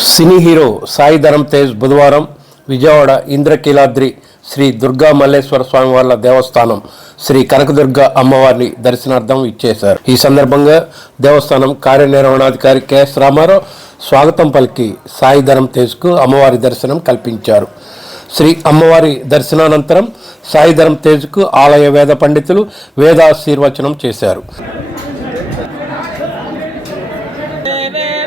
సినీ hero Sai Dharam Tej బుధవారం విజయవాడ ఇంద్రకీలాద్రి శ్రీ దుర్గా మల్లేశ్వర స్వామి వాళ్ళ దేవస్థానం శ్రీ కనకదుర్గ అమ్మవారిని దర్శనార్థం ఇచ్చేశారు. ఈ సందర్భంగా దేవస్థానం కార్యనిర్వహణాధికారి కెఎస్ రామారావు స్వాగతం పలికి సాయి ధరం తేజ్కు అమ్మవారి దర్శనం కల్పించారు. శ్రీ అమ్మవారి దర్శనానంతరం సాయి ధరం తేజ్కు ఆలయ వేద పండితులు వేదాశీర్వచనం చేశారు.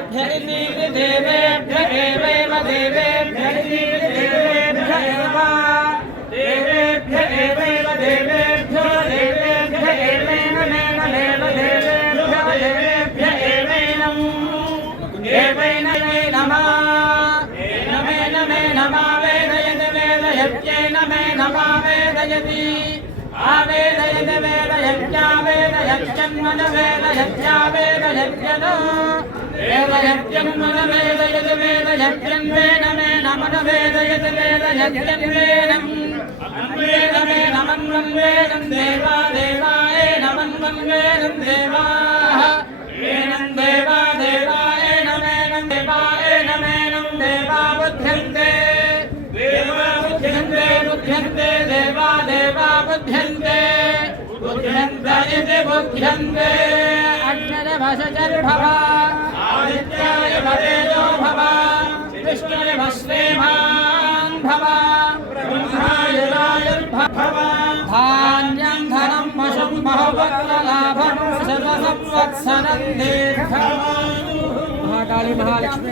देवेभ्य इति देवेभ्य एवैव देवेभ्य इति देवेभ्य एव देवेभ्य एवैव देवेभ्यो देवेभ्य एवैव मेन मेव देवेभ्य देवेभ्य एवैनम् एवैन वै नमः नमेन मे नमः वेदयत वेदयत्येन मे नमः वेदयति ఆవేదయద వేద యజ్ఞావేద యజ్ఞన్మన వేద యజ్ఞావేద యజ్ఞన వేద యజ్ఞన్మన వేద యద వేద యజ్ఞన్వేన మే నమన వేద యద వేద దేవా దేవాయ నమన్వం వేదం బుధ్యంతే బుధ్యంత ఇది బుధ్యంతే అక్షర భసచర్భవ ఆదిత్యాయ భవేదో భవ విష్ణుయ భస్వేమాన్ భవ బ్రహ్మాయ ధాన్యం ధనం వశం సర్వసంవత్సరం దీర్ఘవ మహాకాళి మహాలక్ష్మి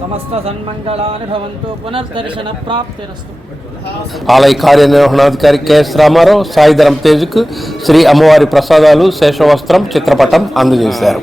సమస్త సన్మంగళాని భవంతు పునర్దర్శన ప్రాప్తిరస్తు ఆలయ కార్యనిర్వహణాధికారి కెఎస్ రామారావు సాయిధరం తేజుకు శ్రీ అమ్మవారి ప్రసాదాలు శేషవస్త్రం చిత్రపటం అందజేశారు.